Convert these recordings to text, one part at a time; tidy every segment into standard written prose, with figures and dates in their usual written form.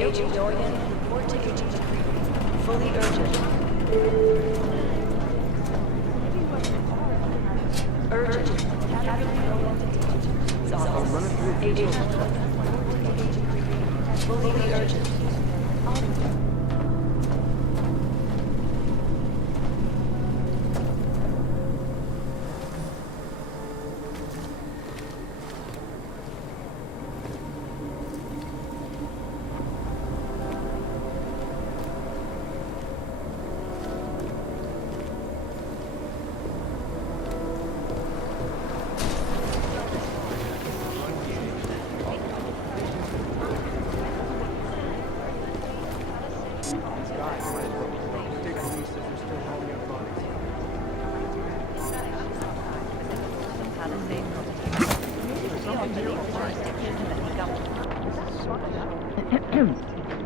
Agent Doyen, report to Agent Creed. Fully urgent. Urgent. Agent fully urgent.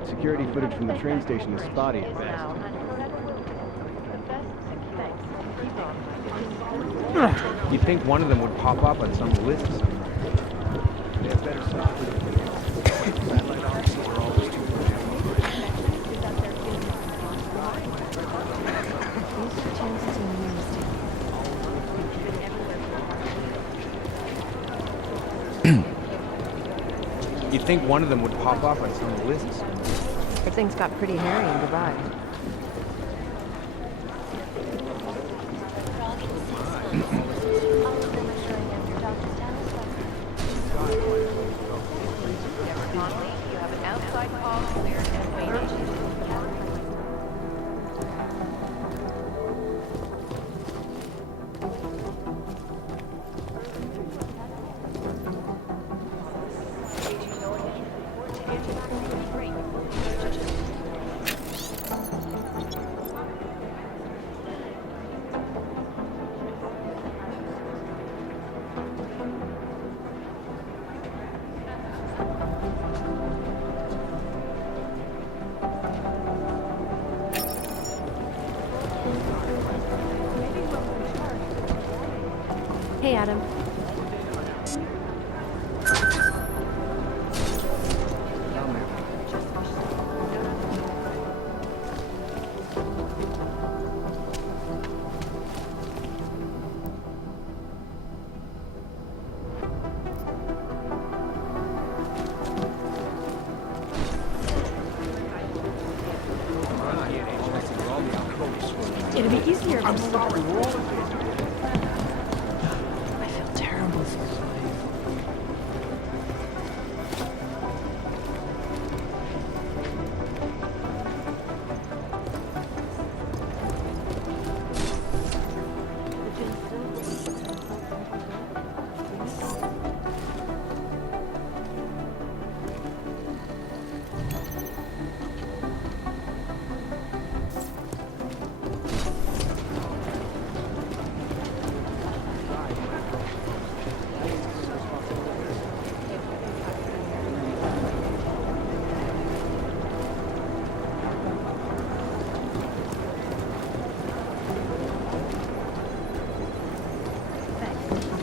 Security footage from the train station is spotty at best. You'd think one of them would pop up on some list somewhere. They have better stuff. Satellite offices are always too You'd think one of them would pop up on some lists. Everything's got pretty hairy in Dubai. You have an outside call cleared and waiting. Hey, Adam. It'll be easier. I'm sorry. I feel terrible.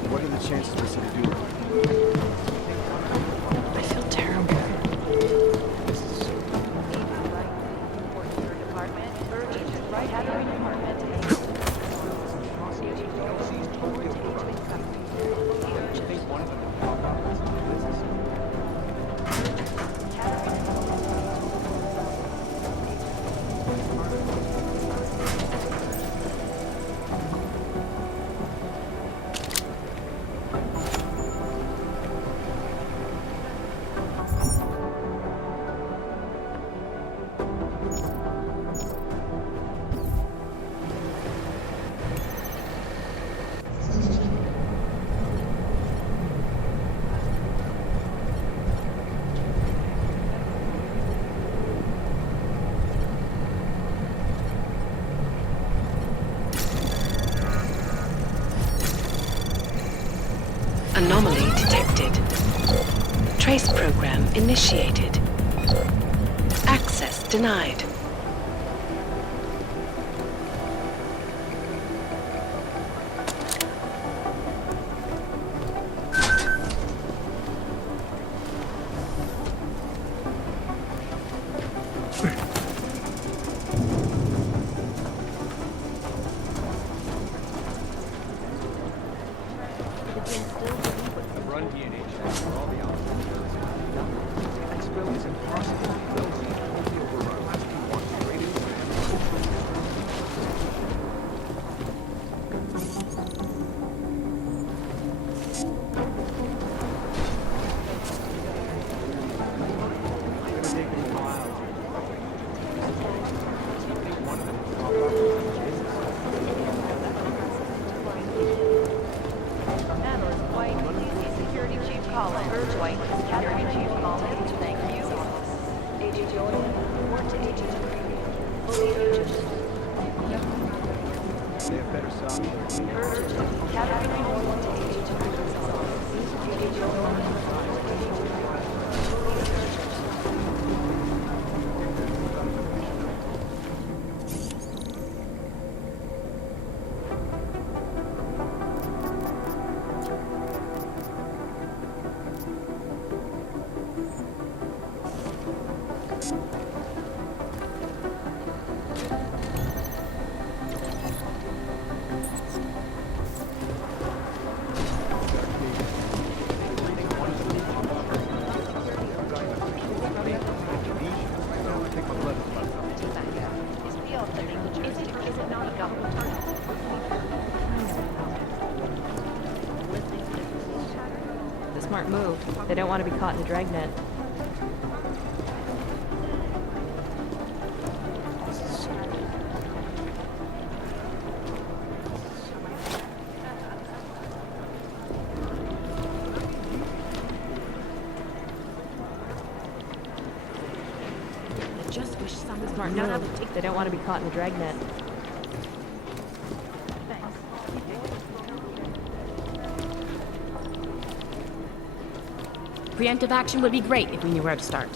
What are the chances we'll see the dude? I feel terrible. Anomaly detected. Trace program initiated. Access denied. Louisville is impossible. We'll be over our last two ones. Rated Analyst White, DC Security Chief Collins. White, Security Chief Collins, thank you. Agent Julian, report to Agent Creedy. Fully urgent. They have better software. Urgent. Category 1 to Agent Creedy's office. Agent Julian. Is it not a government target? The smart move. They don't want to be caught in the dragnet. I just wish someone Smart would know move. They don't want to be caught in the dragnet. Preemptive action would be great if we knew where to start.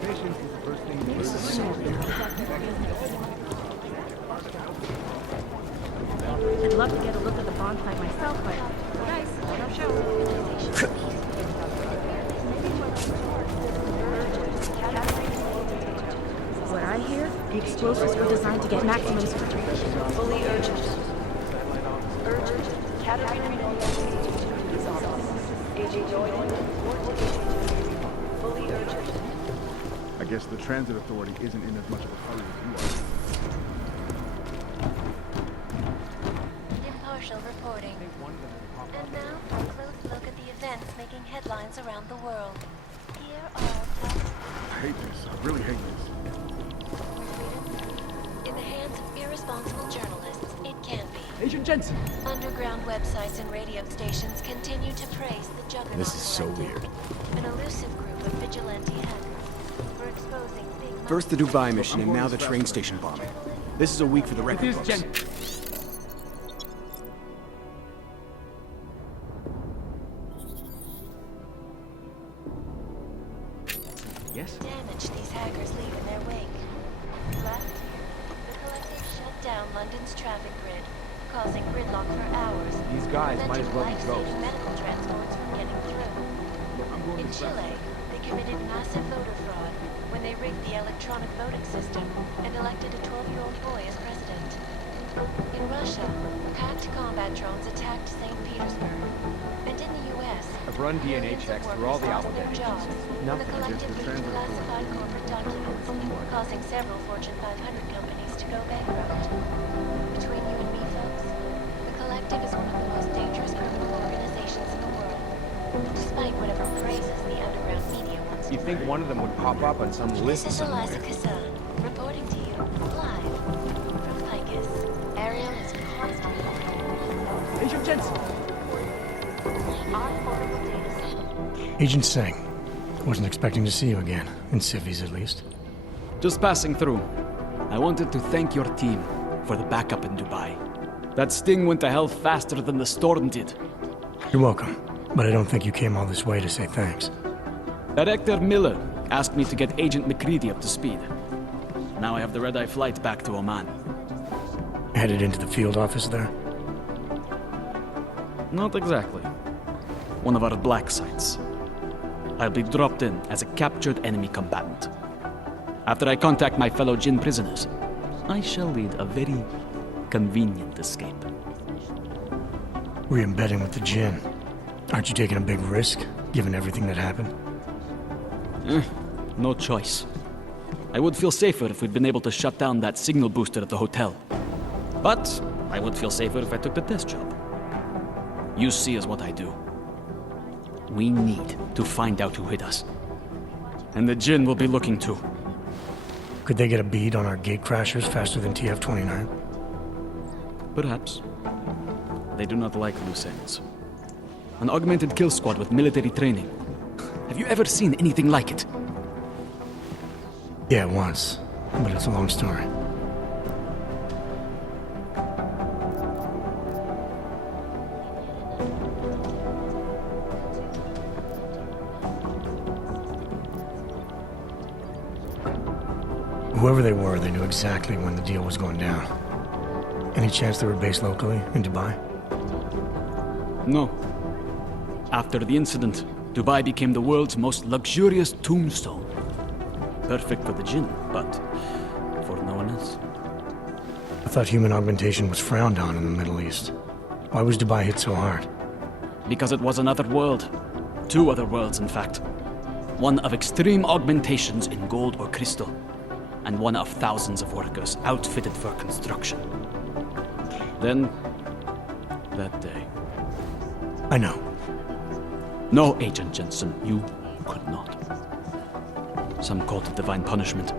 Patience is the first thing you This is so weird. I'd love to get a look at the bonfire myself, but guys, on our show. What I hear, the explosives were designed to get maximum speed. Fully urgent. Urgent. Category 1 to Agent Creedy's office. Agent Julian, report to Agent Creedy. Fully urgent. I guess the transit authority isn't in as much of a hurry as you are. Impartial reporting. And now for a close look at the events making headlines around the world. Here are top I hate this. I really hate this. in the hands of irresponsible journalists. It can be. Agent Jensen! Underground websites and radio stations continue to praise the Juggernaut. This is so Collective, weird. an elusive group of vigilante hackers for exposing big First the Dubai mission and now the train station bombing. This is a week for the record books. Yes? damage these hackers leave in their wake. Last year, the Collective shut down London's traffic grid, causing gridlock for hours. These guys might as preventing well be life-saving ghosts. medical transports from getting through. In Chile, they committed massive voter fraud when they rigged the electronic voting system and elected a 12-year-old boy as president. In Russia, hacked combat drones attacked St. Petersburg. And in the U.S., I've run DNA millions of checks through all the workers lost their alphabet jobs agencies. when the Nothing. Collective Just the leaked transit classified corporate documents, causing several Fortune 500 companies to go bankrupt. Between you and me, folks, the Collective is one of the most dangerous criminal organizations in the world, despite whatever praises the underground media wants to You think one of them would pop up on some list This is somewhere? Eliza Kassan, reporting to you, live, from Picus. Ariel is constantly Agent Jensen! our portable data set. Agent Singh. Wasn't expecting to see you again, in civvies at least. Just passing through. I wanted to thank your team for the backup in Dubai. That sting went to hell faster than the storm did. You're welcome, but I don't think you came all this way to say thanks. Director Miller asked me to get Agent McCready up to speed. Now I have the red-eye flight back to Oman. Headed into the field office there? Not exactly. One of our black sites. I'll be dropped in as a captured enemy combatant. After I contact my fellow Jinn prisoners, I shall lead a very convenient escape. Re-embedding with the Jinn. Aren't you taking a big risk, given everything that happened? No choice. I would feel safer if we'd been able to shut down that signal booster at the hotel. But I would feel safer if I took the test job. You see is what I do. We need to find out who hit us. And the Jinn will be looking too. Could they get a bead on our gate crashers faster than TF-29? Perhaps. They do not like loose ends. An augmented kill squad with military training. Have you ever seen anything like it? Yeah, once. But it's a long story. Whoever they were, they knew exactly when the deal was going down. Any chance they were based locally, in Dubai? No. After the incident, Dubai became the world's most luxurious tombstone. Perfect for the Jinn, but for no one else. I thought human augmentation was frowned on in the Middle East. Why was Dubai hit so hard? Because it was another world. Two other worlds, in fact. One of extreme augmentations in gold or crystal, and one of thousands of workers outfitted for construction. Then, that day. I know. No, Agent Jensen, you could not. Some called it divine punishment.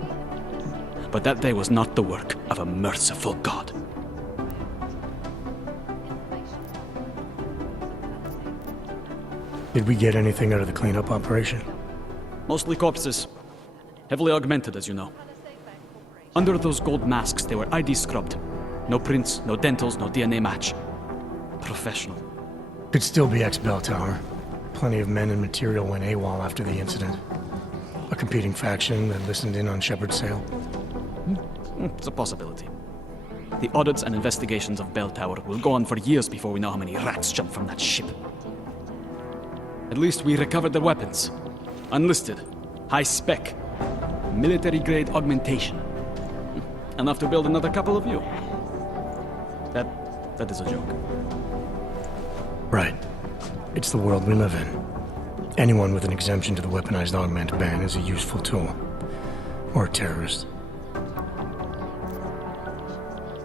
But that day was not the work of a merciful God. Did we get anything out of the cleanup operation? Mostly corpses. Heavily augmented, as you know. Under those gold masks, they were ID scrubbed. No prints, no dentals, no DNA match. Professional. Could still be ex-Bell Tower. Plenty of men and material went AWOL after the incident. A competing faction that listened in on Shepard's sale. It's a possibility. The audits and investigations of Bell Tower will go on for years before we know how many rats jumped from that ship. At least we recovered their weapons. Unlisted. High spec. Military-grade augmentation. Enough to build another couple of you. That is a joke. Right. It's the world we live in. Anyone with an exemption to the weaponized augment ban is a useful tool. Or a terrorist.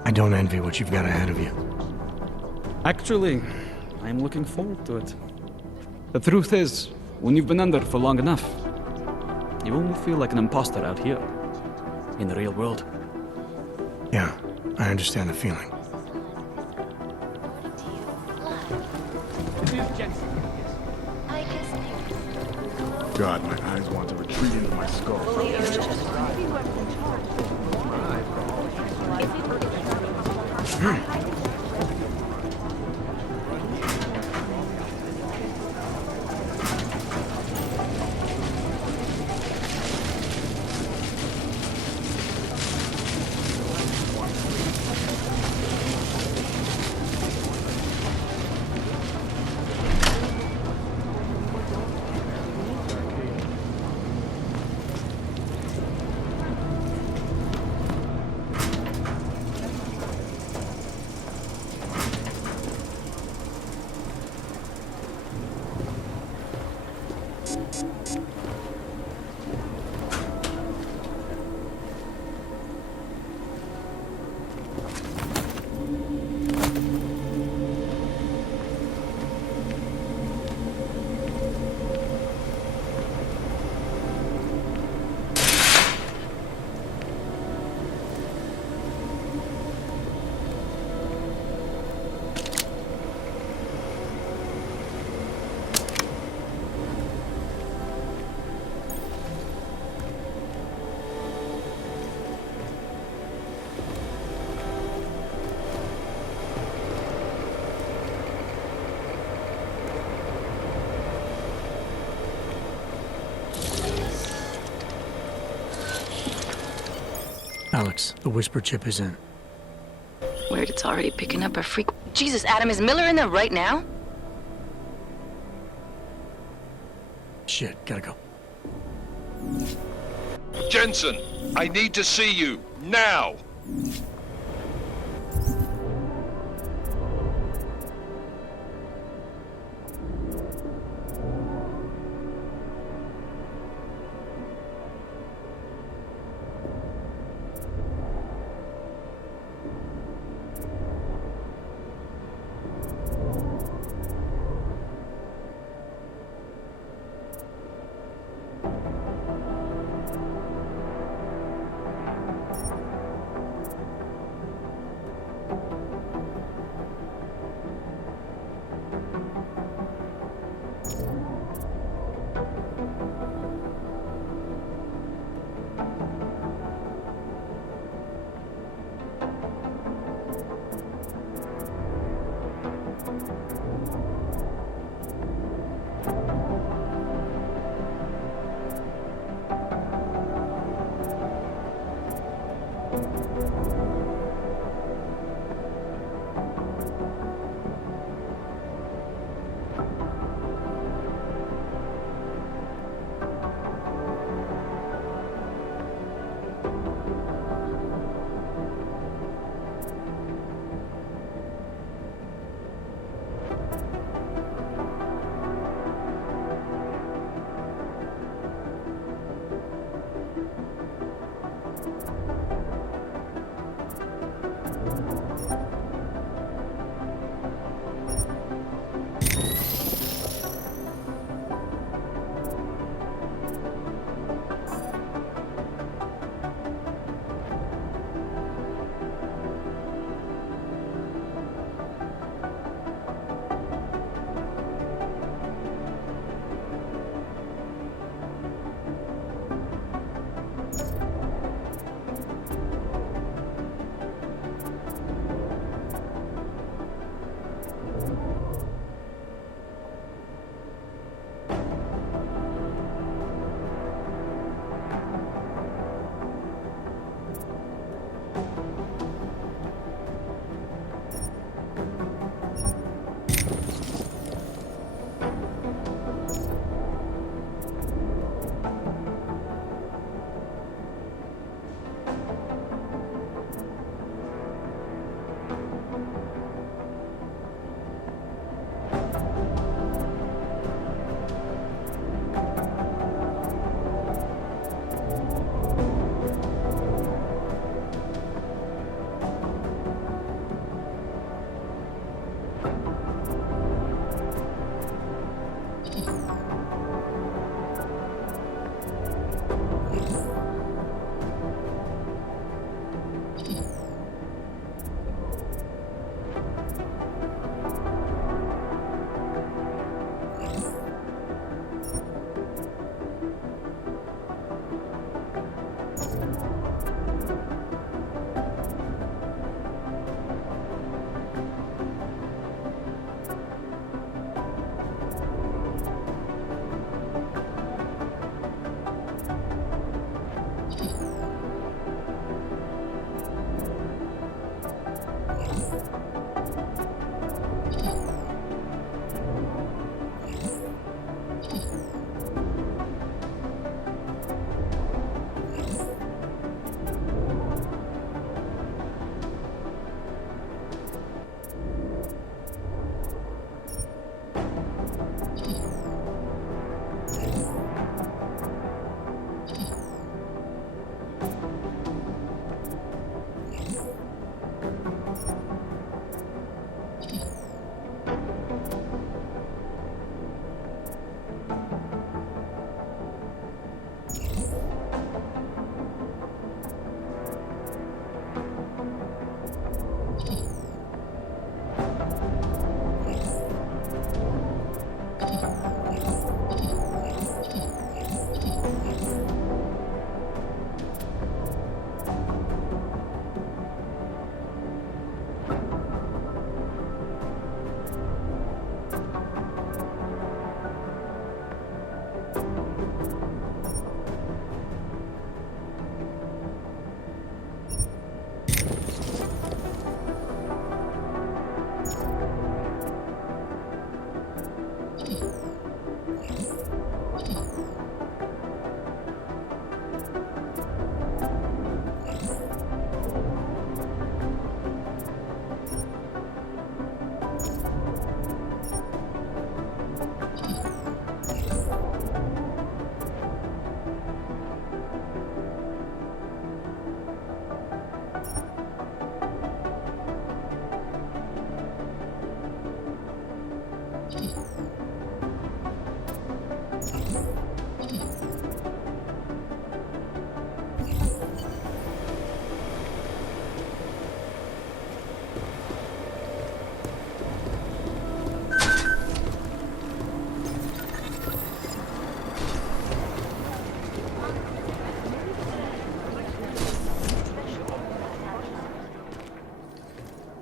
I don't envy what you've got ahead of you. Actually, I'm looking forward to it. The truth is, when you've been under for long enough, you only feel like an imposter out here. In the real world. Yeah, I understand the feeling. God, my eyes want to retreat into my skull. Alex, the whisper chip is in. Weird, it's already picking up a freak. Jesus, Adam, is Miller in there right now? Shit, gotta go. Jensen, I need to see you, now!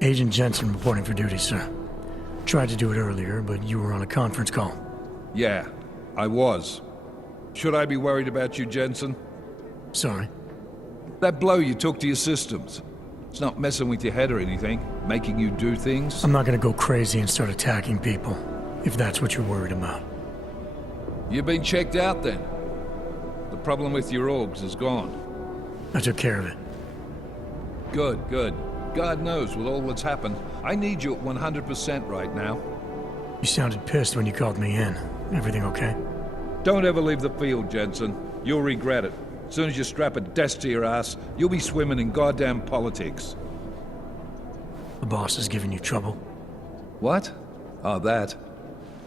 Agent Jensen reporting for duty, sir. Tried to do it earlier, but you were on a conference call. Yeah, I was. Should I be worried about you, Jensen? Sorry. That blow you took to your systems. It's not messing with your head or anything, making you do things. I'm not gonna go crazy and start attacking people, if that's what you're worried about. You've been checked out then. The problem with your orgs is gone. I took care of it. Good, good. God knows with all that's happened, I need you at 100% right now. You sounded pissed when you called me in. Everything okay? Don't ever leave the field, Jensen. You'll regret it. As soon as you strap a desk to your ass, you'll be swimming in goddamn politics. The boss is giving you trouble? What? Oh, that.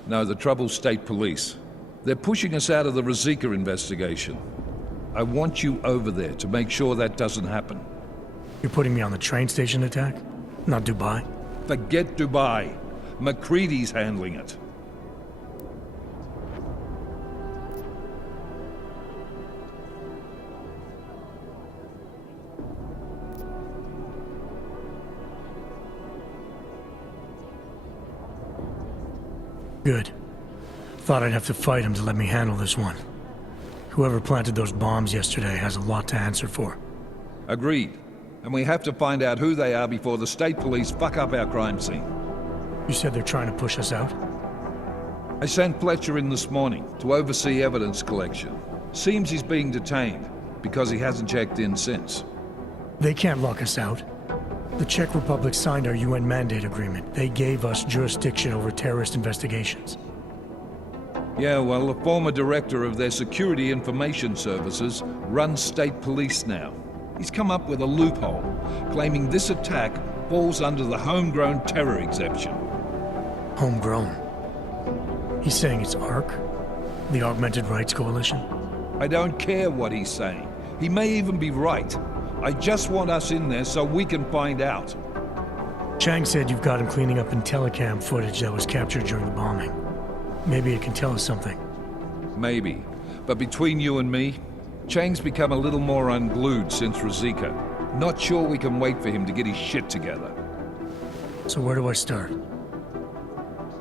No, the trouble's state police. They're pushing us out of the Rosika investigation. I want you over there to make sure that doesn't happen. You're putting me on the train station attack? Not Dubai? Forget Dubai. McCready's handling it. Good. Thought I'd have to fight him to let me handle this one. Whoever planted those bombs yesterday has a lot to answer for. Agreed. And we have to find out who they are before the state police fuck up our crime scene. You said they're trying to push us out? I sent Fletcher in this morning to oversee evidence collection. Seems he's being detained, because he hasn't checked in since. They can't lock us out. The Czech Republic signed our UN mandate agreement. They gave us jurisdiction over terrorist investigations. Yeah, well, the former director of their security information services runs state police now. He's come up with a loophole, claiming this attack falls under the homegrown terror exception. Homegrown? He's saying it's ARC? The Augmented Rights Coalition? I don't care what he's saying. He may even be right. I just want us in there so we can find out. Chang said you've got him cleaning up Intellicam footage that was captured during the bombing. Maybe it can tell us something. Maybe. But between you and me, Chang's become a little more unglued since Rosika. Not sure we can wait for him to get his shit together. So where do I start?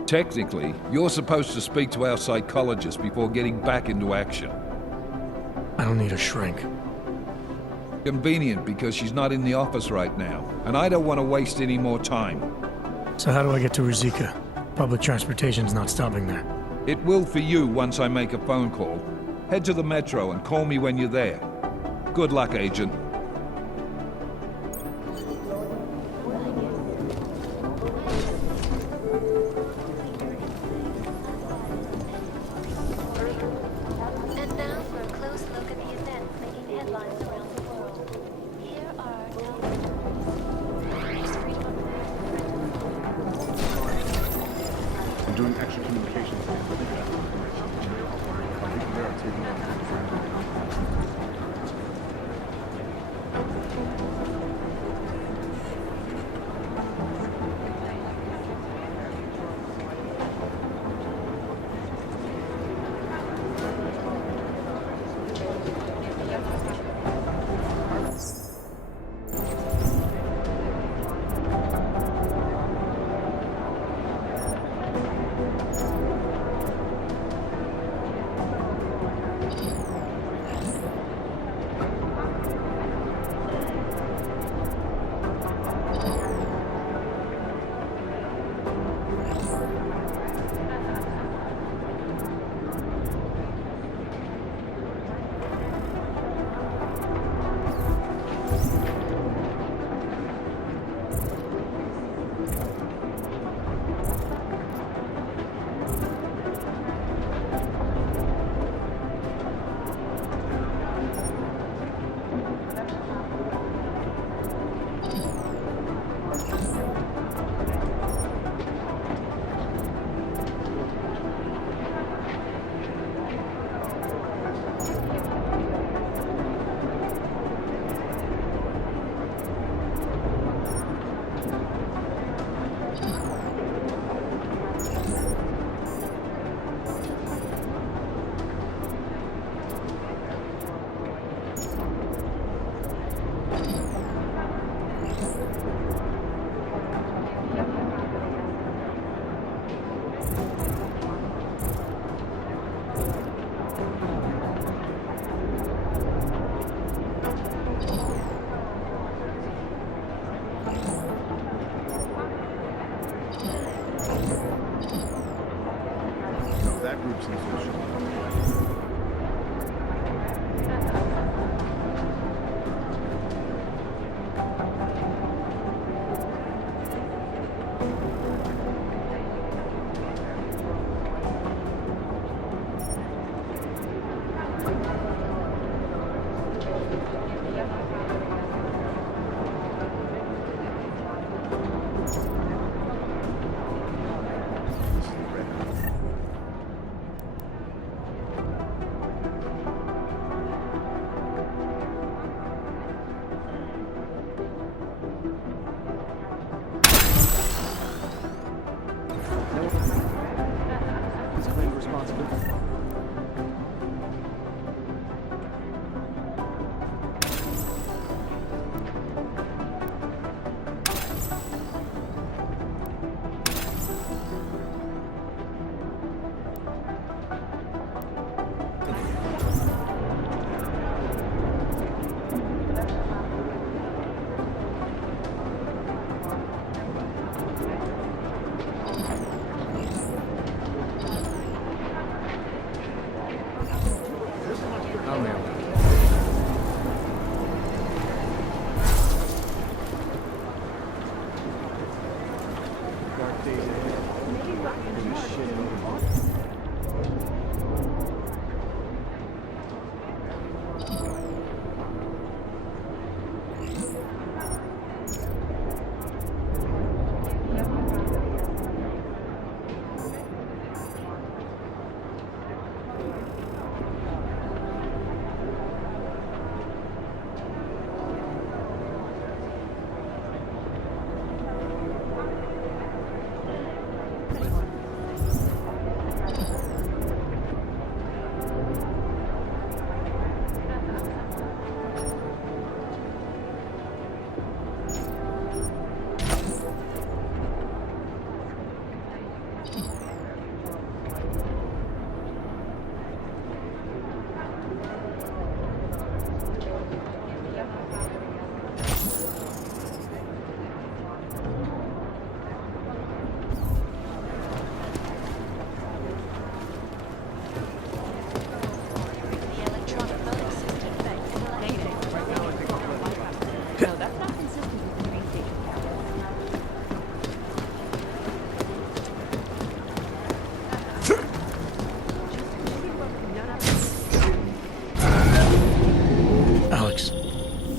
Technically, you're supposed to speak to our psychologist before getting back into action. I don't need a shrink. Convenient because she's not in the office right now, and I don't want to waste any more time. So how do I get to Rosika? Public transportation's not stopping there. It will for you once I make a phone call. Head to the metro and call me when you're there. Good luck, Agent. And now for a close look at the events making headlines around the world. Here are I'm doing extra communications now. I think they are taking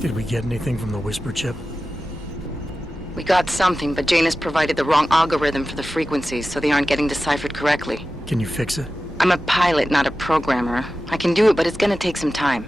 Did we get anything from the Whisper chip? We got something, but Jane has provided the wrong algorithm for the frequencies, so they aren't getting deciphered correctly. Can you fix it? I'm a pilot, not a programmer. I can do it, but it's gonna take some time.